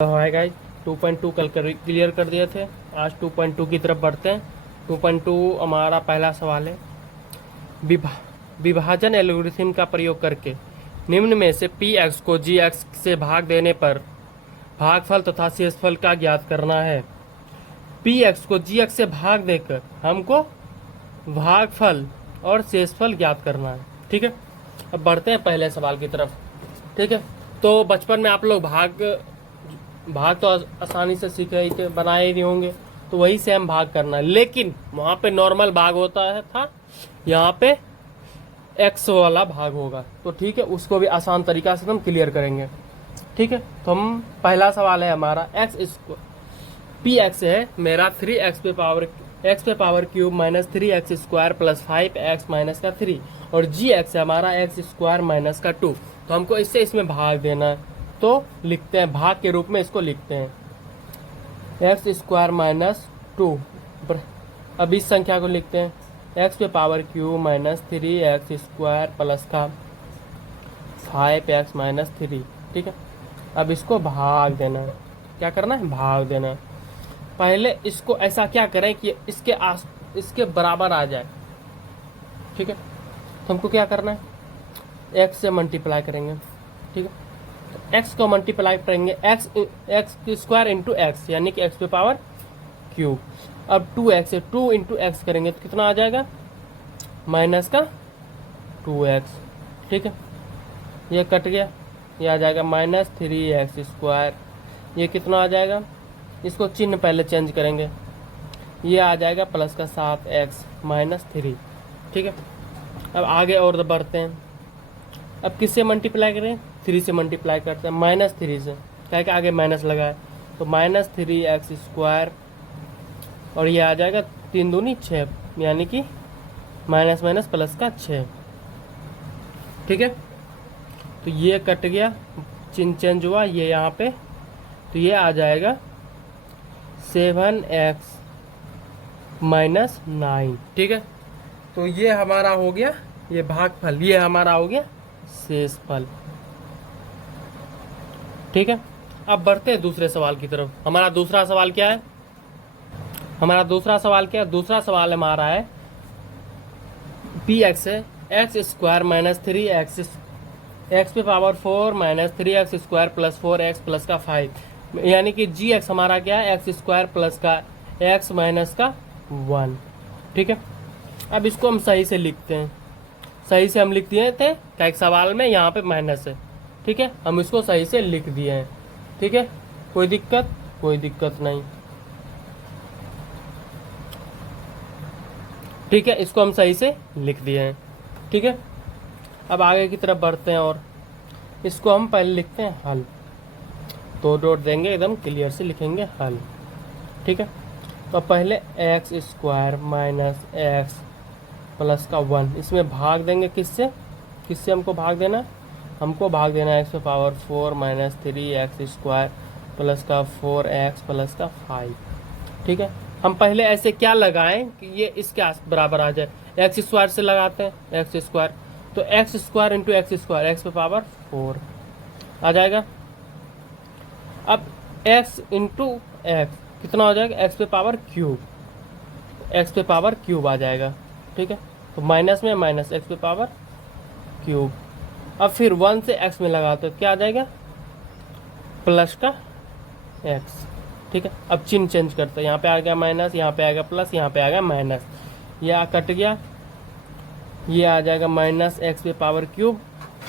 Hi guys, 2.2 कल clear कर दिए थे। आज 2.2 की तरफ बढ़ते हैं। 2.2 हमारा पहला सवाल है। विभा विभाजन एल्गोरिथम का प्रयोग करके निम्न में से पी एक्स को जी एक्स से भाग देने पर भागफल तथा शेषफल का ज्ञात करना है। पी एक्स को जी एक्स से भाग देकर हमको भागफल और शेषफल ज्ञात करना है। ठीक है, अब बढ़ते हैं पहले सवाल की तरफ। ठीक है, तो बचपन में आप लोग भाग भाग तो आसानी से सीखे ही थे, बनाए ही नहीं होंगे, तो वही से हम भाग करना है। लेकिन वहाँ पे नॉर्मल भाग होता है था, यहाँ पे एक्स वाला भाग होगा। तो ठीक है, उसको भी आसान तरीका से हम क्लियर करेंगे। ठीक है, तो हम पहला सवाल है हमारा एक्स इसको पी एक्स है मेरा 3 एक्स पे power cube minus 3 x square plus 5 x minus का 3, और जी एक्स है हमारा एक्स स्क्वायर माइनस का 2। तो हमको इससे इसमें भाग देना है, तो लिखते हैं भाग के रूप में इसको लिखते हैं एक्स स्क्वायर माइनस 2। अब इस संख्या को लिखते हैं एक्स पे power cube minus 3 x square plus का 5 एक्स माइनस 3। ठीक है, अब इसको भाग देना है। क्या करना है? भाग देना है। पहले इसको ऐसा क्या करें कि इसके बराबर आ जाए। ठीक है, तो हमको क्या करना है? एक्स से मल्टीप्लाई करेंगे। ठीक है, एक्स को मल्टीप्लाई करेंगे एक्स स्क्वायर इंटू एक्स, यानी कि एक्स पे पावर क्यूब। अब 2 एक्स है, 2 इंटू एक्स करेंगे तो कितना आ जाएगा? माइनस का 2 एक्स। ठीक है, ये कट गया, ये आ जाएगा माइनस 3 एक्स स्क्वायर। ये कितना आ जाएगा? इसको चिन्ह पहले चेंज करेंगे, ये आ जाएगा प्लस का 7 एक्स माइनस 3। ठीक है, अब आगे और बढ़ते हैं। अब किससे मल्टीप्लाई करें? 3 से मल्टीप्लाई करते हैं, माइनस 3 से, क्या कि आगे माइनस लगा है, तो माइनस 3 एक्स स्क्वायर, और ये आ जाएगा 3 दूनी 6, यानी कि माइनस माइनस प्लस का 6। ठीक है, तो ये कट गया, चिन्ह चेंज हुआ, ये यहाँ पे, तो ये आ जाएगा 7 एक्स माइनस 9। ठीक है, तो ये हमारा हो गया ये भागफल, ये हमारा हो गया शेषफल। ठीक है, अब बढ़ते हैं दूसरे सवाल की तरफ। हमारा दूसरा सवाल क्या है? दूसरा सवाल हमारा है पी एक्स है x square minus 3 x x पे power 4 minus 3 x square plus 4 x plus का 5, यानी कि जी एक्स हमारा क्या है? एक्स स्क्वायर प्लस का एक्स माइनस का 1। ठीक है, अब इसको हम सही से लिखते हैं। सही से हम लिख दिए थे, क्या एक सवाल में यहाँ पे माइनस है। ठीक है, हम इसको सही से लिख दिए हैं। ठीक है, कोई दिक्कत नहीं। ठीक है, इसको हम सही से लिख दिए हैं। ठीक है, अब आगे की तरफ बढ़ते हैं, और इसको हम पहले लिखते हैं हल। 2 डॉट देंगे, एकदम क्लियर से लिखेंगे हल। ठीक है, तो पहले x square minus x plus का 1, इसमें भाग देंगे किससे हमको भाग देना? हमको भाग देना एक्स पे power 4 minus 3 x square plus का 4 एक्स प्लस का 5। ठीक है, हम पहले ऐसे क्या लगाएं कि ये इसके बराबर आ जाए? एक्स स्क्वायर से लगाते हैं, एक्स स्क्वायर, तो x square into x square, x पे पावर 4 आ जाएगा। अब एक्स इंटू एक्स कितना हो जाएगा? एक्स पे पावर क्यूब आ जाएगा। ठीक है, तो माइनस में माइनस एक्स पे पावर क्यूब। अब फिर 1 से एक्स में लगाते तो क्या आ जाएगा? प्लस का एक्स। ठीक है, अब चिन्ह चेंज करते हैं, यहाँ पे आ गया माइनस, यहाँ पे आ गया प्लस, यहाँ पे आ गया माइनस, ये कट गया, ये आ जाएगा माइनस एक्स पे power cube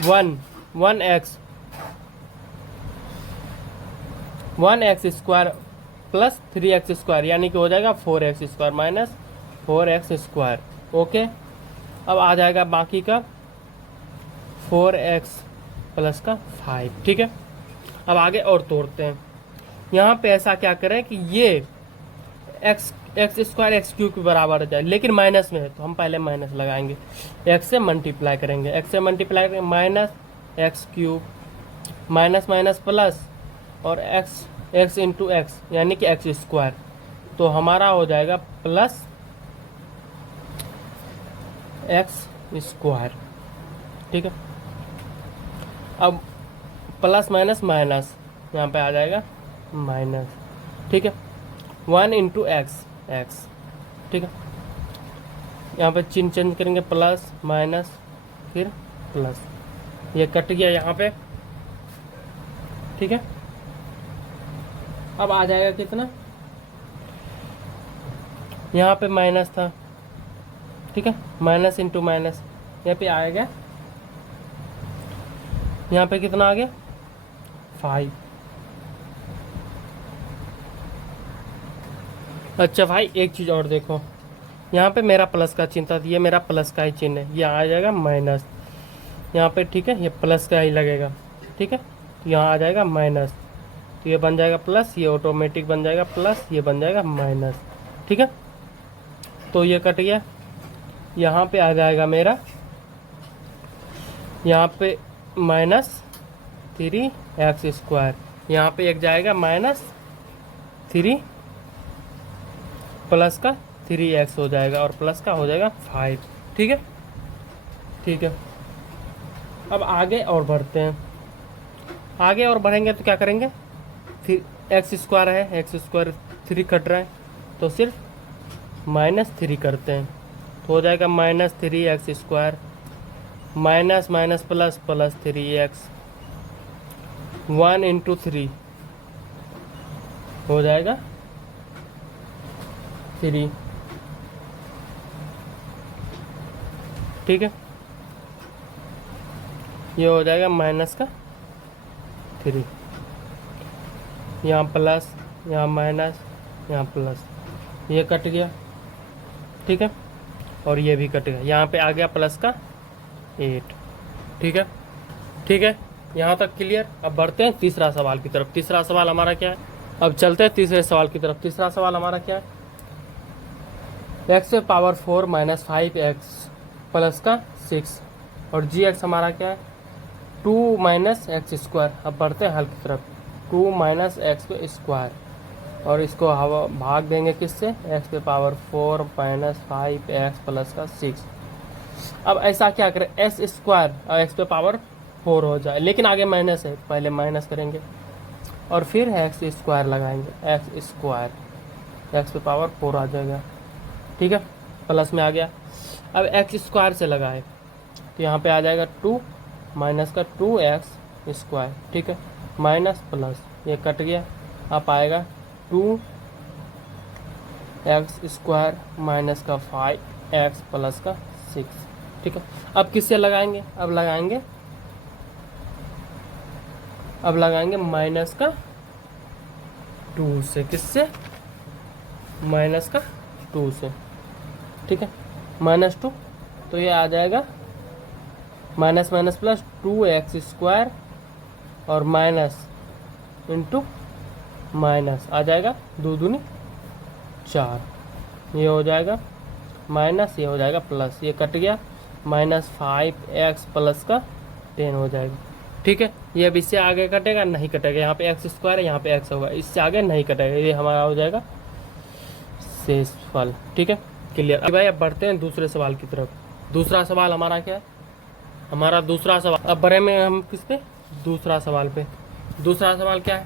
1 x square plus 3 x square, यानी कि हो जाएगा 4 x square minus 4 x square. Okay, अब आ जाएगा बाकी का 4 एक्स प्लस का 5। ठीक है, अब आगे और तोड़ते हैं। यहाँ पे ऐसा क्या करें कि ये एक्स स्क्वायर एक्स क्यूब के बराबर हो जाए, लेकिन माइनस में है, तो हम पहले माइनस लगाएंगे, एक्स से मल्टीप्लाई करेंगे, minus x cube minus minus plus, और एक्स इंटू एक्स, यानी कि एक्स स्क्वायर, तो हमारा हो जाएगा प्लस एक्स स्क्वायर। ठीक है, अब प्लस माइनस माइनस यहाँ पे आ जाएगा माइनस, ठीक है। 1 इंटू एक्स, एक्स, ठीक है। यहाँ पे चिन्ह चेंज करेंगे, प्लस माइनस फिर प्लस, ये कट गया यहाँ पे, ठीक है। अब आ जाएगा कितना, यहाँ पे माइनस था, ठीक है, माइनस इंटू माइनस, यहाँ पे आएगा, यहाँ पे कितना आ गया 5। अच्छा भाई एक चीज़ और देखो, यहाँ पे मेरा प्लस का चिन्ह था, ये मेरा प्लस का ही चिन्ह है, ये आ जाएगा माइनस यहाँ पे, ठीक है, ये प्लस का ही लगेगा, ठीक है। तो यहाँ आ जाएगा माइनस, तो ये बन जाएगा प्लस, ये ऑटोमेटिक बन जाएगा प्लस, ये बन जाएगा माइनस, ठीक है। तो ये कट गया, यहाँ पे आ जाएगा मेरा, यहाँ पे -3x², यहाँ पे एक जाएगा -3 प्लस का 3x हो जाएगा और प्लस का हो जाएगा 5, ठीक है, ठीक है। अब आगे और बढ़ते हैं, आगे और बढ़ेंगे तो क्या करेंगे, फिर x² है, x² 3 कट रहा है तो सिर्फ -3 करते हैं, तो हो जाएगा -3x², minus minus plus plus 3x, 1 into 3 हो जाएगा 3, ठीक है। ये हो जाएगा माइनस का 3, यहाँ प्लस, यहाँ माइनस, यहाँ प्लस, ये कट गया, ठीक है, और ये भी कट गया, यहाँ पे आ गया प्लस का 8, ठीक है, ठीक है। यहाँ तक क्लियर। अब बढ़ते हैं तीसरा सवाल की तरफ। तीसरा सवाल हमारा क्या है, अब चलते हैं तीसरे सवाल की तरफ। तीसरा सवाल हमारा क्या है, x⁴ माइनस 5x प्लस का 6 और gx हमारा क्या है 2 माइनस x²। अब बढ़ते हैं हल की तरफ, 2 माइनस x² और इसको भाग देंगे किससे, x⁴ माइनस 5x प्लस का 6। अब ऐसा क्या करें, s² और x⁴ हो जाए, लेकिन आगे माइनस है, पहले माइनस करेंगे और फिर x² लगाएंगे, x² आ जाएगा, ठीक है, प्लस में आ गया। अब x² से लगाए तो यहाँ पे आ जाएगा 2 माइनस का 2x², ठीक है, माइनस प्लस, ये कट गया, अब आएगा 2x² माइनस का 5x प्लस का 6, ठीक है। अब किससे लगाएंगे, अब लगाएंगे माइनस का 2 से, किससे, माइनस का 2 से, ठीक है, -2, तो ये आ जाएगा माइनस माइनस प्लस 2x² और माइनस इंटू माइनस आ जाएगा 2 दूनी 4, ये हो जाएगा माइनस, ये हो जाएगा प्लस, ये कट गया, -5x प्लस का 10 हो जाएगा, ठीक है। ये अब इससे आगे कटेगा, नहीं कटेगा, यहाँ पे x² है, यहाँ पे x होगा, इससे आगे नहीं कटेगा, ये हमारा हो जाएगा शेषफल, ठीक है, क्लियर। भाई अब बढ़ते हैं दूसरे सवाल की तरफ। दूसरा सवाल हमारा क्या है, हमारा दूसरा सवाल, अब बढ़े में हम किस पे, दूसरा सवाल पे। दूसरा सवाल क्या है,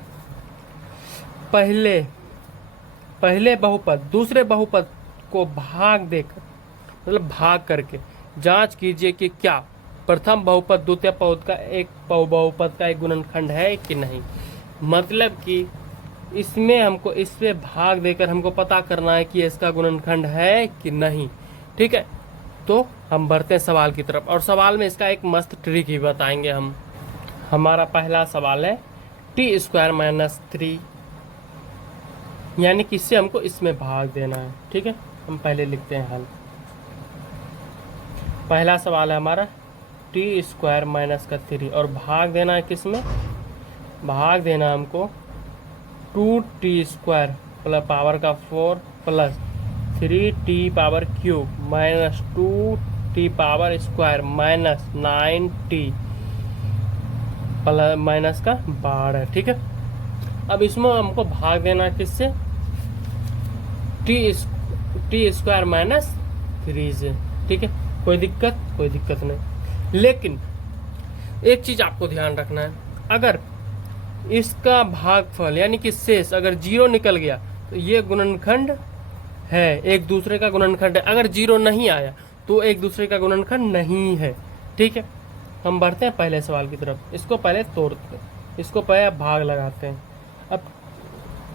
पहले बहुपद दूसरे बहुपद को भाग देकर, मतलब भाग करके जांच कीजिए कि क्या प्रथम बहुपद द्वितीय बहुपद का एक गुणनखंड है कि नहीं। मतलब कि इसमें हमको इस पे भाग देकर हमको पता करना है कि इसका गुणनखंड है कि नहीं, ठीक है। तो हम बढ़ते हैं सवाल की तरफ, और सवाल में इसका एक मस्त ट्रिक ही बताएंगे हम। हमारा पहला सवाल है t² - 3, यानी कि इससे हमको इसमें भाग देना है, ठीक है। हम पहले लिखते हैं हल। पहला सवाल है हमारा t² - 3 और भाग देना है किसमें, भाग देना हमको 2t² प्लस पावर का 4 plus 3t³ minus 2t² minus 9t plus minus का 12, ठीक है। अब इसमें हमको भाग देना किससे, t² - 3 से, ठीक है। कोई दिक्कत नहीं, लेकिन एक चीज आपको ध्यान रखना है, अगर इसका भागफल यानी कि शेष अगर 0 निकल गया तो ये गुणनखंड है, एक दूसरे का गुणनखंड है। अगर 0 नहीं आया तो एक दूसरे का गुणनखंड नहीं है। ठीक है, हम बढ़ते हैं पहले सवाल की तरफ। इसको पहले तोड़ते हैं, इसको पहले भाग लगाते हैं।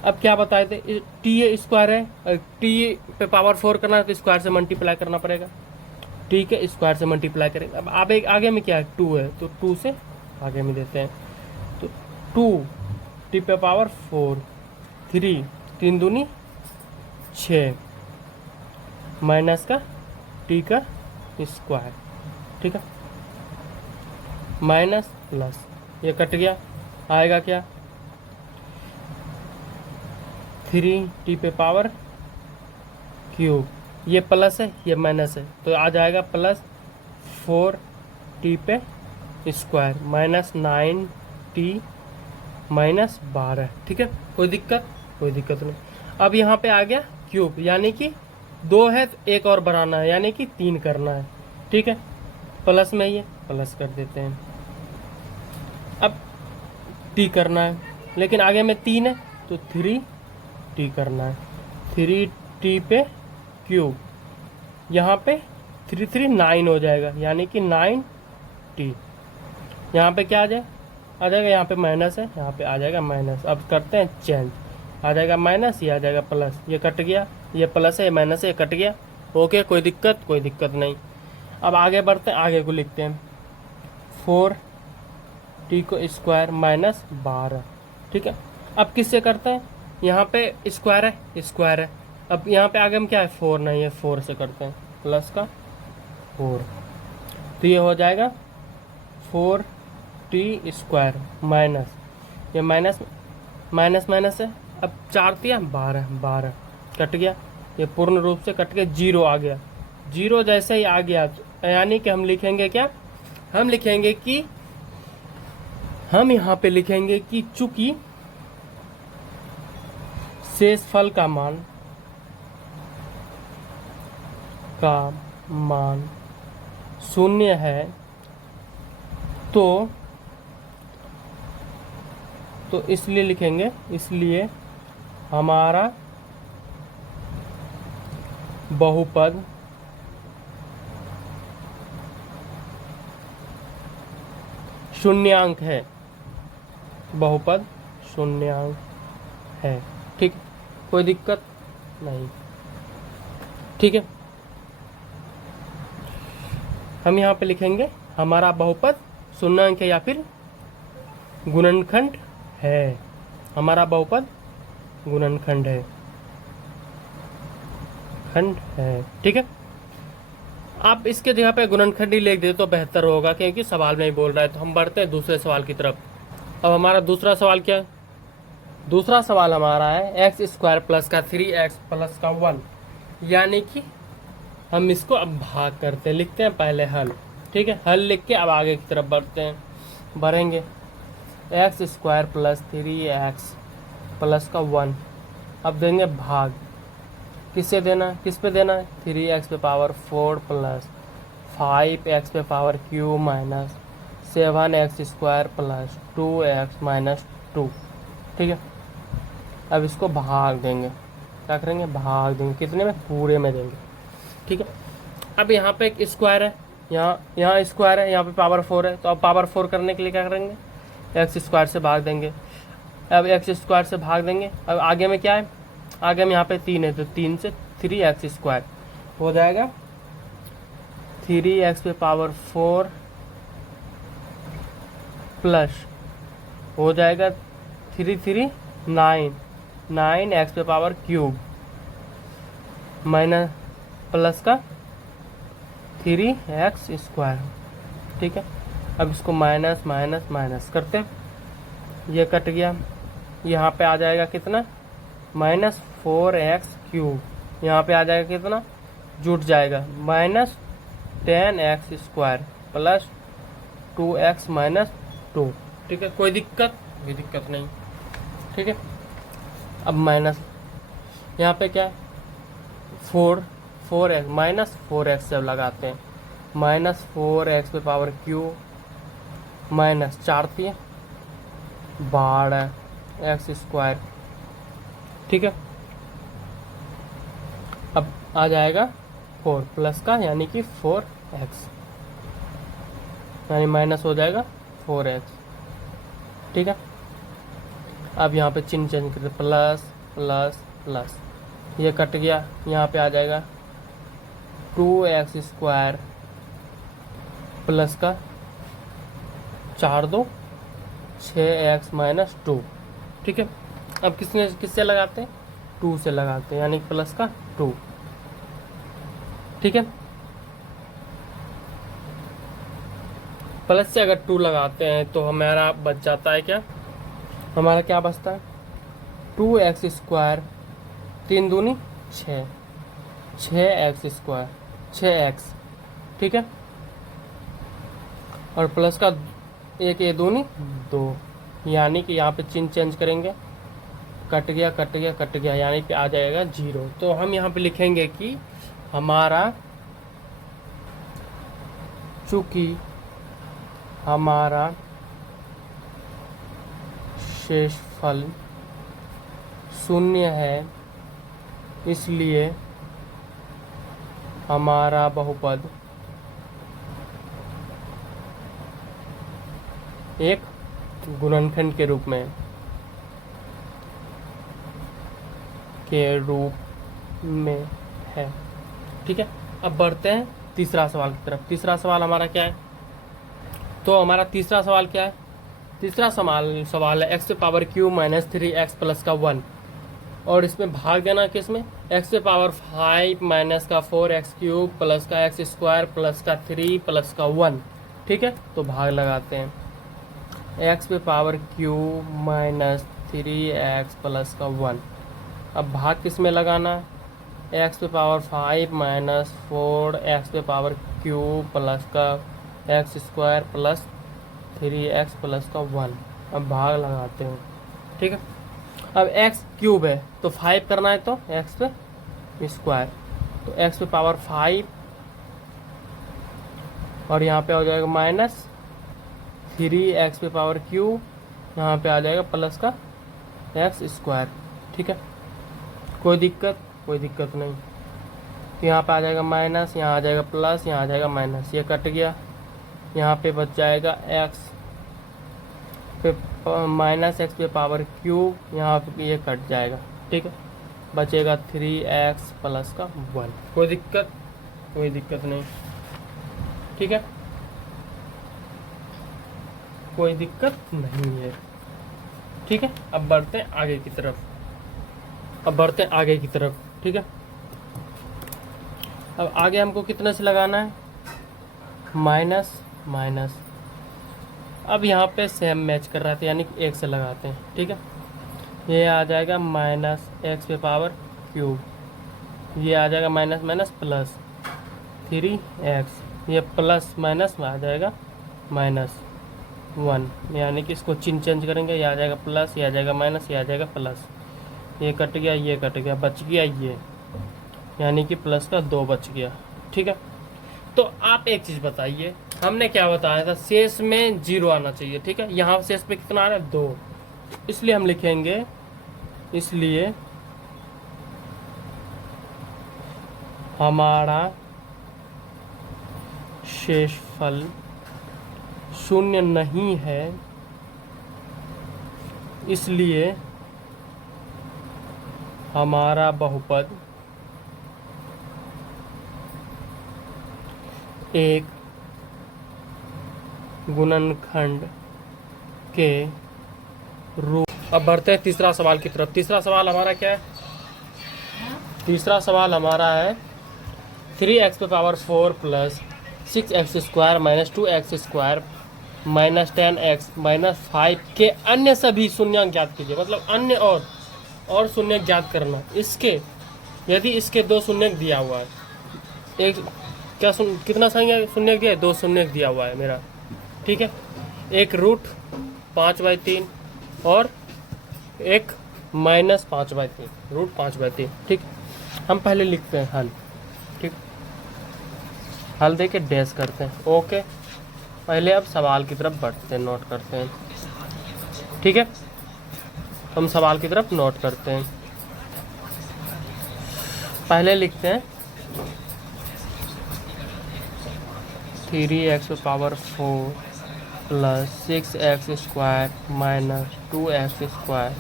अब क्या बताए थे, टी स्क्वायर है, टी पे पावर 4 करना है तो स्क्वायर से मल्टीप्लाई करना पड़ेगा। ठीक है, स्क्वायर से मल्टीप्लाई करेंगे। अब एक आगे में क्या है, 2 है तो 2 से आगे में देते हैं। तो 2 टी पे पावर 4, 3 3 दूनी 6 माइनस का टी का स्क्वायर। ठीक है, माइनस प्लस ये कट गया, आएगा क्या 3 टी पे पावर क्यूब, ये प्लस है ये माइनस है तो आ जाएगा प्लस 4 टी पे स्क्वायर माइनस 9 टी माइनस 12। ठीक है, कोई दिक्कत नहीं। अब यहाँ पे आ गया क्यूब, यानी कि 2 है तो एक और बढ़ाना है यानी कि 3 करना है। ठीक है, प्लस में ये प्लस कर देते हैं। अब टी करना है लेकिन आगे में 3 है तो 3 टी करना है, 3 टी पे क्यूब, यहाँ पे 3 3 9 हो जाएगा यानी कि 9 टी। यहाँ पे क्या आ जाएगा यहाँ पे माइनस है, यहाँ पे आ जाएगा माइनस। अब करते हैं चेंज, आ जाएगा माइनस, ये आ जाएगा प्लस, ये कट गया, ये प्लस है ये माइनस है ये कट गया। ओके, कोई दिक्कत नहीं। अब आगे बढ़ते हैं, आगे को लिखते हैं 4 टी को स्क्वायर माइनस 12। ठीक है, अब किससे करते हैं, यहाँ पे स्क्वायर है। अब यहाँ पे आगे में क्या है 4 नहीं है, 4 से करते हैं प्लस का 4 तो ये हो जाएगा 4 टी स्क्वायर माइनस, ये माइनस है। अब 4 दिया 12 कट गया, ये पूर्ण रूप से कट के 0 आ गया। 0 जैसे ही आ गया यानी कि हम लिखेंगे क्या, हम लिखेंगे कि हम यहाँ पे लिखेंगे कि चूंकि शेषफल का मान 0 है तो इसलिए लिखेंगे, इसलिए हमारा बहुपद शून्यांक है, बहुपद शून्यांक है। ठीक, कोई दिक्कत नहीं। ठीक है, हम यहाँ पे लिखेंगे हमारा बहुपद शून्यांक है या फिर गुणनखंड है, हमारा बहुपद गुणनखंड है, ठीक है। आप इसके जगह पे गुणनखंड ही लिख दे तो बेहतर होगा क्योंकि सवाल में ही बोल रहा है। तो हम बढ़ते हैं दूसरे सवाल की तरफ। अब हमारा दूसरा सवाल क्या है, दूसरा सवाल हमारा है एक्स स्क्वायर प्लस का 3x प्लस का 1, यानी कि हम इसको अब भाग करते हैं, लिखते हैं पहले हल। ठीक है, हल लिख के अब आगे की तरफ बढ़ेंगे। X square plus 3x plus का 1, अब देंगे भाग, किससे देना, किस पे देना है 3x पे पावर 4 प्लस 5x पे power Q minus 7x square plus 2x minus 2। ठीक है, अब इसको भाग देंगे, क्या करेंगे भाग देंगे, कितने में, पूरे में देंगे। ठीक है, अब यहाँ पे एक स्क्वायर है, यहाँ स्क्वायर है, यहाँ पे पावर 4 है, तो अब पावर 4 करने के लिए क्या करेंगे, एक्स स्क्वायर से भाग देंगे। अब एक्स स्क्वायर से भाग देंगे, अब आगे में क्या है, आगे में यहाँ पे 3 है तो 3 से 3x स्क्वायर हो जाएगा, 3x पे पावर 4 प्लस हो जाएगा 3 3 9, 9x पे पावर क्यूब माइनस प्लस का 3x स्क्वायर। ठीक है, अब इसको माइनस माइनस माइनस करते हैं, ये कट गया, यहाँ पे आ जाएगा कितना माइनस 4x क्यूब, यहाँ पे आ जाएगा कितना, जुट जाएगा minus 10x square plus 2x minus 2। ठीक है, कोई दिक्कत नहीं। ठीक है, अब माइनस यहाँ पे क्या है 4x माइनस 4x से अब लगाते हैं, माइनस 4x पे पावर क्यू माइनस 4 थी 12x²। ठीक है, अब आ जाएगा 4 प्लस का यानी कि 4x, यानी माइनस हो जाएगा 4x। ठीक है, अब यहाँ पे चिन्ह चेंज करते, प्लस प्लस प्लस, ये कट गया, यहाँ पे आ जाएगा 2x² प्लस का 4 2 6x - 2। ठीक है, अब किससे लगाते हैं, 2 से लगाते हैं, यानी प्लस का 2। ठीक है, प्लस से अगर 2 लगाते हैं तो हमारा बच जाता है क्या, हमारा क्या बचता है, 2x², 3 दूनी 6, 6x², 6x। ठीक है, और प्लस का 1 ए दूनी 2, यानी कि यहाँ पे चिन्ह चेंज करेंगे, कट गया कट गया कट गया, यानी कि आ जाएगा 0। तो हम यहाँ पे लिखेंगे कि हमारा, चूँकि हमारा शेषफल 0 है, इसलिए हमारा बहुपद एक गुणनखंड के रूप में है। ठीक है, अब बढ़ते हैं तीसरा सवाल की तरफ। तीसरा सवाल हमारा क्या है, तो हमारा तीसरा सवाल क्या है, तीसरा सवाल है x³ - 3x प्लस का 1, और इसमें भाग देना किसमें, x⁵ का 4x³ प्लस का x² प्लस का 3 प्लस का 1। ठीक है, तो भाग लगाते हैं, x⁵ - 3x प्लस का 1। अब भाग किस में लगाना है, x⁵ - 4x³ प्लस का x² प्लस 3x प्लस का 1। अब भाग लगाते हैं। ठीक है, अब x³ है तो 5 करना है, तो x², तो x⁵, और यहाँ पे हो जाएगा माइनस 3x⁵, यहाँ पे आ जाएगा प्लस का x²। ठीक है, कोई दिक्कत नहीं, तो यहाँ पे आ जाएगा माइनस, यहाँ आ जाएगा प्लस, यहाँ आ जाएगा माइनस, ये कट गया, यहाँ पे बच जाएगा x पे -x⁵, यहाँ पे ये कट जाएगा। ठीक है, बचेगा 3x प्लस का 1। कोई दिक्कत नहीं। ठीक है, कोई दिक्कत नहीं है। ठीक है, अब बढ़ते हैं आगे की तरफ। ठीक है, अब आगे हमको कितने से लगाना है, माइनस। अब यहाँ पे सेम मैच कर रहा था, यानी कि 1 से लगाते हैं। ठीक है, ये आ जाएगा -x⁵, ये आ जाएगा माइनस प्लस 3x, ये प्लस माइनस में आ जाएगा -1, यानी कि इसको चिन्ह चेंज करेंगे, ये आ जाएगा प्लस, ये आ जाएगा माइनस, ये आ जाएगा प्लस, ये कट गया, ये कट गया, बच गया ये, यानी कि प्लस का 2 बच गया। ठीक है, तो आप एक चीज़ बताइए, हमने क्या बताया था, शेष में 0 आना चाहिए। ठीक है, यहाँ शेष पे कितना आ रहा है, 2, इसलिए हम लिखेंगे, इसलिए हमारा शेषफल 0 नहीं है, इसलिए हमारा बहुपद एक गुणनखंड के रूप। अब बढ़ते हैं तीसरा सवाल की तरफ। तीसरा सवाल हमारा क्या है, तीसरा सवाल हमारा है 3x⁴ plus 6x² - 2x² - 10x - 5 के अन्य सभी शून्यांक ज्ञात कीजिए। मतलब अन्य और शून्य ज्ञात करना। इसके यदि इसके 2 शून्य दिया हुआ है, एक क्या कितना शून्य दिया है, 2 शून्य दिया हुआ है मेरा। ठीक है, एक √5/3 और एक -5/3, √5/3। ठीक, हम पहले लिखते हैं हल। ठीक, हल दे के डैश करते हैं। ओके, पहले अब सवाल की तरफ बढ़ते हैं, नोट करते हैं। ठीक है, हम सवाल की तरफ नोट करते हैं। पहले लिखते हैं 3x⁴ plus 6x² minus 2x²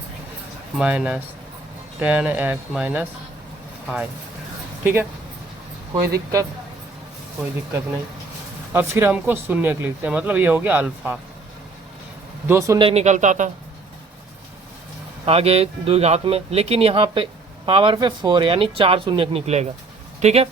minus 10x - 5। ठीक है, कोई दिक्कत? कोई दिक्कत नहीं। अब फिर हमको शून्यक लिखते हैं, मतलब ये हो गया अल्फ़ा। 2 शून्यक निकलता था आगे द्विघात में, लेकिन यहाँ पे पावर पे 4 यानी 4 शून्यक निकलेगा। ठीक है,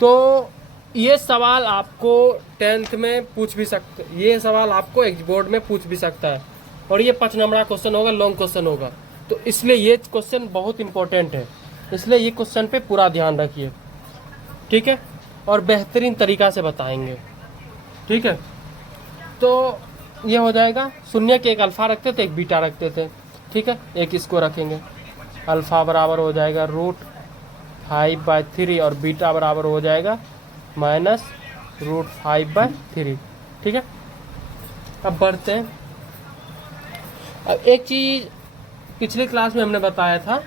तो ये सवाल आपको 10th में पूछ भी सकते, ये सवाल आपको बोर्ड में पूछ भी सकता है, और ये 5 नंबर का क्वेश्चन होगा, लॉन्ग क्वेश्चन होगा। तो इसलिए ये क्वेश्चन बहुत इंपॉर्टेंट है, इसलिए ये क्वेश्चन पे पूरा ध्यान रखिए। ठीक है, और बेहतरीन तरीका से बताएंगे। ठीक है, तो ये हो जाएगा शून्य के एक अल्फ़ा रखते थे, एक बीटा रखते थे। ठीक है, एक इसको रखेंगे, अल्फ़ा बराबर हो जाएगा √5/3 और बीटा बराबर हो जाएगा -√5/3। ठीक है, अब बढ़ते हैं। अब एक चीज़ पिछली क्लास में हमने बताया था,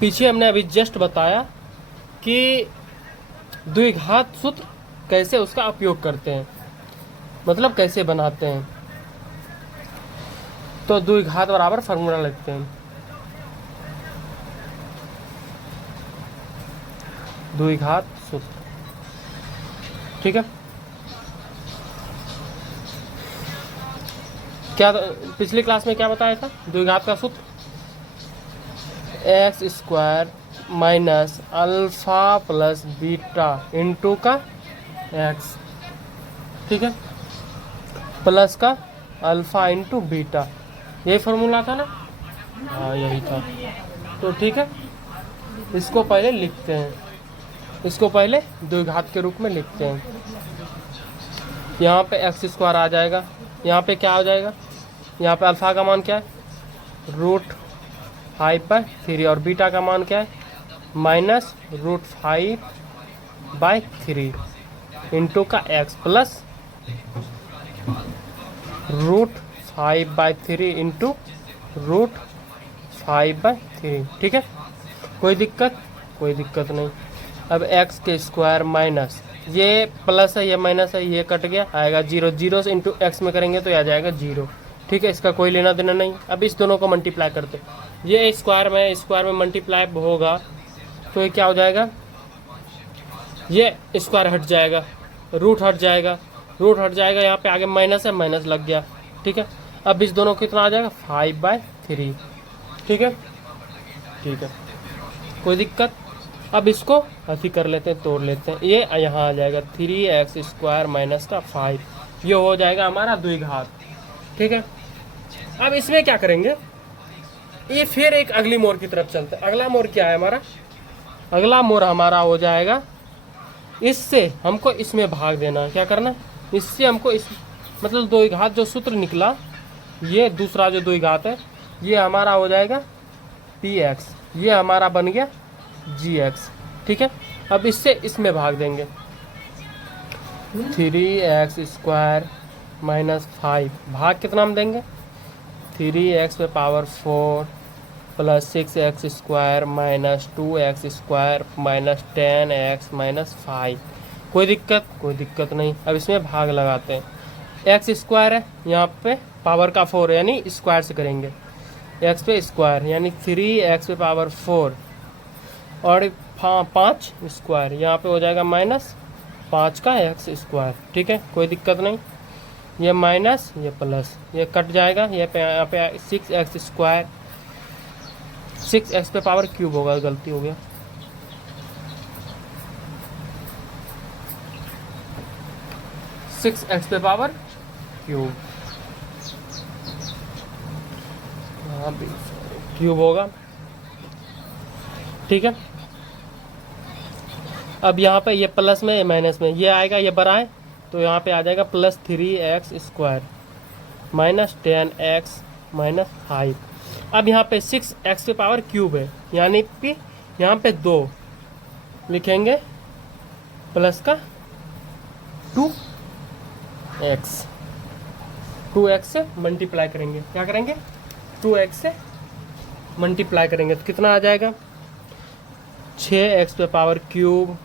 पीछे हमने अभी जस्ट बताया कि द्विघात सूत्र कैसे उसका उपयोग करते हैं, मतलब कैसे बनाते हैं। तो द्विघात बराबर फार्मूला लिखते हैं, द्विघात सूत्र। ठीक है, क्या पिछली क्लास में क्या बताया था? द्विघात का सूत्र x² minus alpha plus beta into का x। ठीक है, प्लस का अल्फ़ा इंटू बीटा, यही फार्मूला था ना? हाँ, यही था। तो ठीक है, इसको पहले लिखते हैं, इसको पहले द्विघात के रूप में लिखते हैं। यहाँ पे x² आ जाएगा, यहाँ पे क्या हो जाएगा? यहाँ पे अल्फ़ा का मान क्या है? √5/3 और बीटा का मान क्या है? -√5/3 इंटू का x प्लस √5/3 इंटू √5/3। ठीक है, कोई दिक्कत? कोई दिक्कत नहीं। अब x के स्क्वायर माइनस, ये प्लस है ये माइनस है, ये कट गया, आएगा 0। 0 से इंटू एक्स में करेंगे तो आ जाएगा 0। ठीक है, इसका कोई लेना देना नहीं। अब इस दोनों को मल्टीप्लाई करते, ये स्क्वायर में मल्टीप्लाई होगा तो ये क्या हो जाएगा? ये स्क्वायर हट जाएगा, रूट हट जाएगा, यहाँ पे आगे माइनस है, माइनस लग गया। ठीक है, अब इस दोनों को कितना आ जाएगा? 5/3। ठीक है, ठीक है, कोई दिक्कत? अब इसको ऐसे कर लेते हैं, तोड़ लेते हैं। ये यहाँ आ जाएगा 3x² माइनस का 5, ये हो जाएगा हमारा द्विघात। ठीक है, अब इसमें क्या करेंगे? ये फिर एक अगली मोड़ की तरफ चलते हैं। अगला मोड़ क्या है हमारा? अगला मोड़ हमारा हो जाएगा, इससे हमको इसमें भाग देना है। क्या करना है? इससे हमको इस मतलब द्विघात जो सूत्र निकला, ये दूसरा जो द्विघात है, ये हमारा हो जाएगा px, ये हमारा बन गया gx। ठीक है, अब इससे इसमें भाग देंगे, 3x² माइनस 5 भाग कितना हम देंगे? 3x⁴ plus 6x² minus 2x² minus 10x minus 5। कोई दिक्कत? कोई दिक्कत नहीं। अब इसमें भाग लगाते हैं, x² है, यहाँ पे पावर का 4 यानी स्क्वायर से करेंगे, x पे स्क्वायर यानी 3x⁴ और 5 स्क्वायर, यहाँ पे हो जाएगा -5 का x²। ठीक है, कोई दिक्कत नहीं। ये माइनस ये प्लस, ये कट जाएगा, ये पे यहाँ पे 6x², 6x पे पावर क्यूब होगा, गलती हो गया, 6x पे पावर क्यूब, यहाँ भी क्यूब होगा। ठीक है, अब यहाँ पे ये प्लस में ये माइनस में, ये आएगा, ये बड़ा है तो यहाँ पे आ जाएगा plus 3x² minus 10x minus 5। अब यहाँ पे 6x पे पावर क्यूब है, यानी कि यहाँ पे 2 लिखेंगे प्लस का 2x। 2x से मल्टीप्लाई करेंगे, क्या करेंगे 2x से मल्टीप्लाई करेंगे तो कितना आ जाएगा 6x पे पावर क्यूब,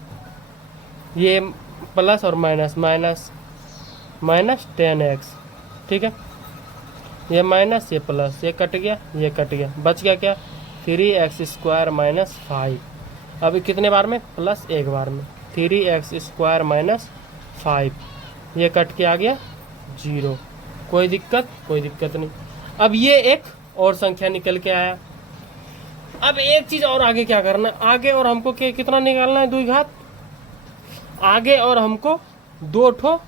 ये प्लस और माइनस, माइनस 10x, ठीक है, ये माइनस ये प्लस, ये कट गया, ये कट गया, बच गया क्या 3x स्क्वायर माइनस 5। अभी कितने बार में प्लस एक बार में 3x स्क्वायर माइनस 5, ये कट के आ गया 0। कोई दिक्कत नहीं। अब ये एक और संख्या निकल के आया। अब एक चीज और आगे क्या करना है, आगे और हमको कितना निकालना है द्विघात, आगे और हमको 2 ठो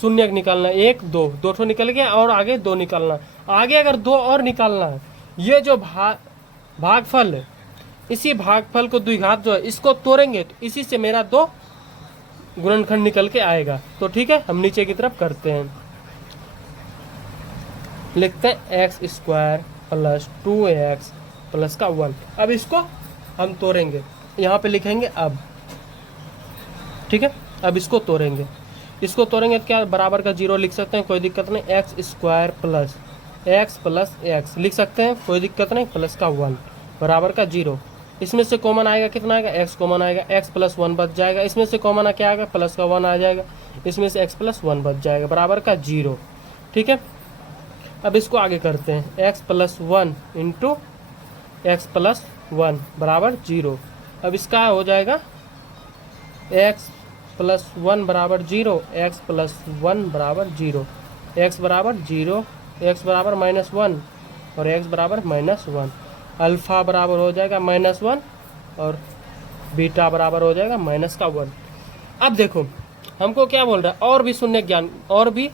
शून्य निकालना है, 1 2 2 ठो निकल गया और आगे 2 निकालना है। आगे अगर 2 और निकालना है, ये जो भागफल है, इसी भागफल को द्विघात जो है इसको तोड़ेंगे तो इसी से मेरा 2 गुणनखंड निकल के आएगा। तो ठीक है, हम नीचे की तरफ करते हैं, लिखते हैं x square plus 2x plus का 1। अब इसको हम तोड़ेंगे, यहाँ पे लिखेंगे अब, ठीक है, अब इसको तोड़ेंगे तो क्या बराबर का 0 लिख सकते हैं, कोई दिक्कत नहीं। x स्क्वायर प्लस x लिख सकते हैं, कोई दिक्कत नहीं, प्लस का 1 बराबर का 0। इसमें से कॉमन आएगा, कितना आएगा x कॉमन आएगा, x प्लस 1 बच जाएगा। इसमें से कॉमन क्या आएगा, प्लस का 1 आ जाएगा, इसमें से x प्लस 1 बच जाएगा बराबर का 0, ठीक है। अब इसको आगे करते हैं, x plus 1 into x plus 1 बराबर 0। अब इसका हो जाएगा x प्लस 1 बराबर 0, x प्लस 1 बराबर 0, x बराबर 0, x बराबर -1 और x बराबर -1। अल्फ़ा बराबर हो जाएगा -1 और बीटा बराबर हो जाएगा माइनस का 1। अब देखो हमको क्या बोल रहा है, और भी शून्य ज्ञान, और भी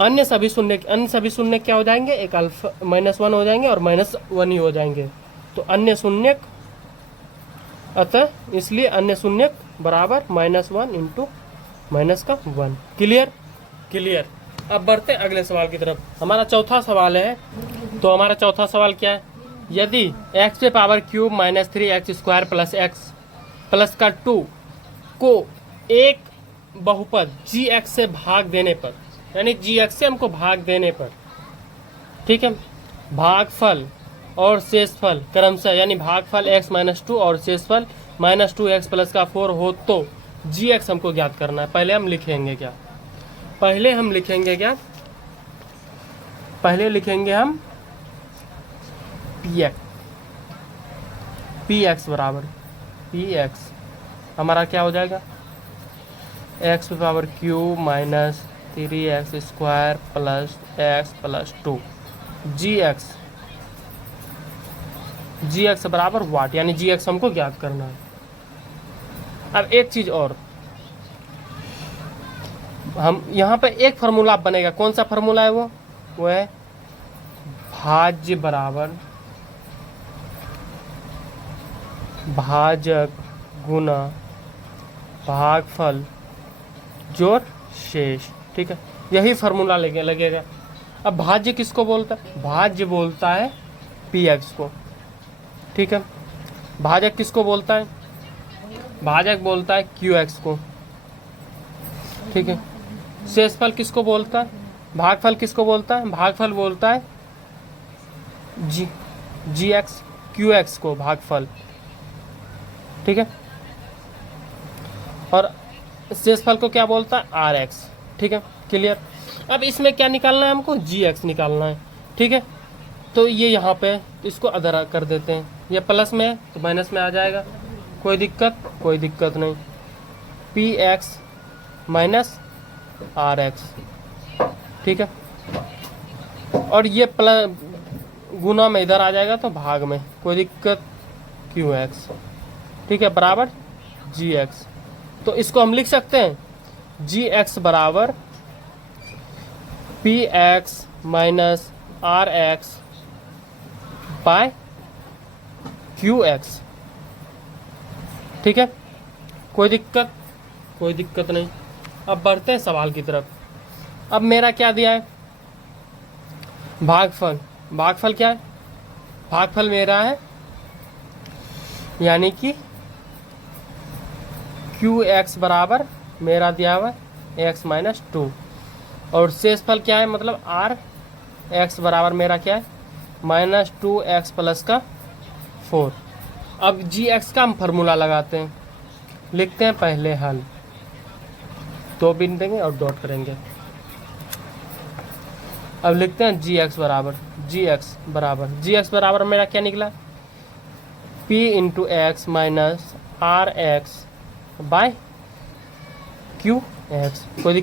अन्य सभी शून्य क्या हो जाएंगे, एक अल्फा -1 हो जाएंगे और -1 ही हो जाएंगे। तो अन्य शून्य, अतः इसलिए अन्य शून्य बराबर -1 इंटू माइनस का 1। क्लियर। अब बढ़ते अगले सवाल की तरफ। हमारा चौथा सवाल है, तो हमारा चौथा सवाल क्या है, यदि x पे power cube -3x square plus x plus का 2 को एक बहुपद gx से भाग देने पर, यानी gx से हमको भाग देने पर, ठीक है, भागफल और शेषफल क्रमशः, यानी भागफल x -2 और शेषफल -2x प्लस का 4 हो तो gx हमको ज्ञात करना है। पहले हम लिखेंगे हम px बराबर px हमारा क्या हो जाएगा, x पे power cube minus 3x square plus x plus 2 gx बराबर वाट, यानी gx हमको ज्ञात करना है। अब एक चीज और, हम यहाँ पे एक फार्मूला बनेगा, कौन सा फार्मूला है वो है भाज्य बराबर भाजक गुना भागफल जोड़ शेष, ठीक है, यही फार्मूला लगेगा। अब भाज्य किसको बोलता है, भाज्य बोलता है px को, ठीक है, भाजक किसको बोलता है, भाजक बोलता है qx को, ठीक है। शेषफल किसको बोलता है, भागफल किसको बोलता है, भागफल बोलता है gx qx को भागफल, ठीक है, और शेषफल को क्या बोलता है rx, ठीक है, क्लियर। अब इसमें क्या निकालना है हमको, gx निकालना है, ठीक है। तो ये यहाँ पे इसको अदर कर देते हैं, ये प्लस में है तो माइनस में आ जाएगा, कोई दिक्कत नहीं। px माइनस rx, ठीक है, और ये प्लस गुना में इधर आ जाएगा तो भाग में, कोई दिक्कत qx, ठीक है, बराबर gx। तो इसको हम लिख सकते हैं gx बराबर px minus rx by qx, ठीक है, कोई दिक्कत नहीं। अब बढ़ते हैं सवाल की तरफ। अब मेरा क्या दिया है, भागफल क्या है, भागफल मेरा है यानी कि qx बराबर मेरा दिया हुआ है x -2, और शेषफल क्या है, मतलब आर एक्स बराबर मेरा क्या है -2x प्लस का 4। अब जी एक्स का हम फार्मूला लगाते हैं, लिखते हैं पहले हल, 2 बिन देंगे और डॉट करेंगे। अब लिखते हैं जी एक्स बराबर मेरा क्या निकला, p into x minus r x by q x. कोई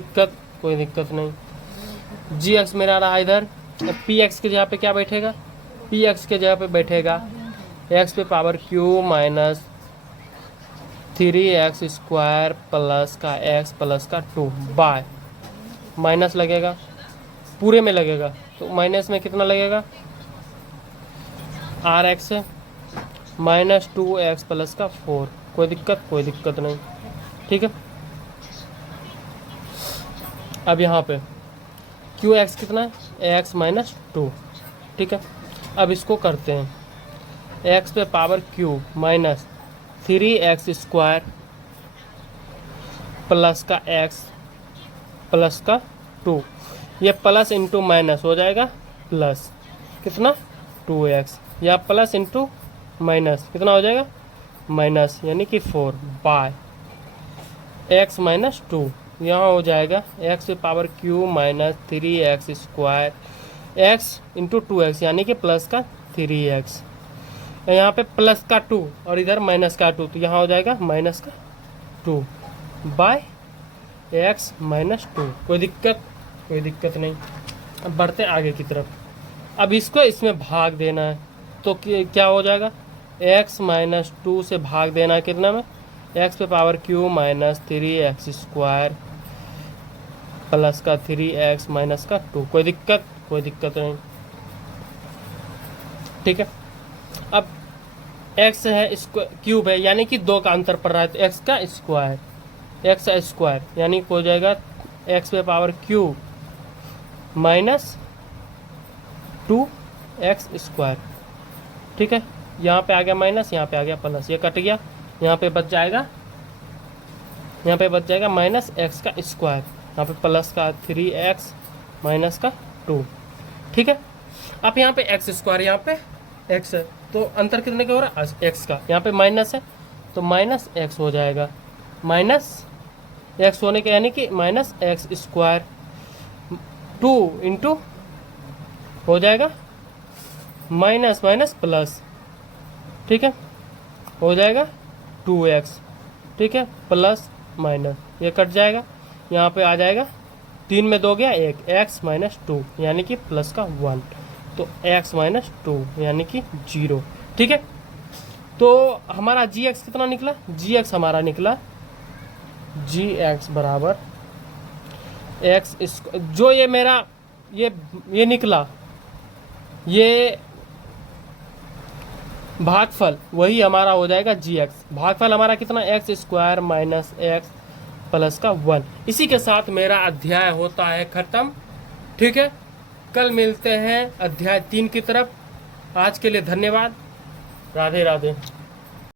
दिक्कत नहीं। जी एक्स मेरा रहा इधर, पी एक्स के जगह पे क्या बैठेगा, पी एक्स के जगह पे बैठेगा एक्स पे power Q minus 3x square plus का x प्लस का 2 बाय, माइनस लगेगा पूरे में लगेगा, तो माइनस में कितना लगेगा आर एक्स -2x प्लस का 4। कोई दिक्कत नहीं, ठीक है। अब यहाँ पे क्यू एक्स कितना है, x माइनस 2, ठीक है। अब इसको करते हैं, x पे power Q minus 3x square plus का x प्लस का 2, ये प्लस इंटू माइनस हो जाएगा प्लस कितना 2x, या प्लस इंटू माइनस कितना हो जाएगा माइनस, यानी कि 4 बाय x माइनस 2, यहाँ हो जाएगा x पे power Q minus 3x square x into 2x यानी कि प्लस का 3x, यहाँ पे प्लस का 2 और इधर माइनस का 2, तो यहाँ हो जाएगा माइनस का 2 बाय x माइनस 2। कोई दिक्कत नहीं। अब बढ़ते आगे की तरफ, अब इसको इसमें भाग देना है, तो क्या हो जाएगा x माइनस 2 से भाग देना है कितना में, x पे power Q minus 3x square plus का 3x माइनस का 2। कोई दिक्कत नहीं, ठीक है। अब x है क्यूब है, यानी कि 2 का अंतर पड़ रहा है, तो x का स्क्वायर यानी हो जाएगा x पे power Q minus 2x square, ठीक है। यहाँ पे आ गया माइनस, यहाँ पे आ गया प्लस, ये कट गया, यहाँ पे बच जाएगा माइनस x का स्क्वायर, यहाँ पे प्लस का 3x माइनस का 2, ठीक है। अब यहाँ पे x स्क्वायर, यहाँ पे x है, तो अंतर कितने का हो रहा है x का, यहाँ पे माइनस है तो माइनस x हो जाएगा, माइनस x होने के यानी कि माइनस x स्क्वायर 2 इंटू हो जाएगा माइनस माइनस प्लस, ठीक है, हो जाएगा 2x, ठीक है, प्लस माइनस ये कट जाएगा, यहाँ पे आ जाएगा 3 में 2 गया 1, x माइनस 2 यानी कि प्लस का 1, तो x माइनस 2 यानी कि 0, ठीक है। तो हमारा gx कितना निकला, gx हमारा निकला gx बराबर x जो ये मेरा ये निकला, ये भागफल वही हमारा हो जाएगा gx। भागफल हमारा कितना x square minus x plus का 1। इसी के साथ मेरा अध्याय होता है खत्म, ठीक है। कल मिलते हैं अध्याय 3 की तरफ। आज के लिए धन्यवाद। राधे राधे।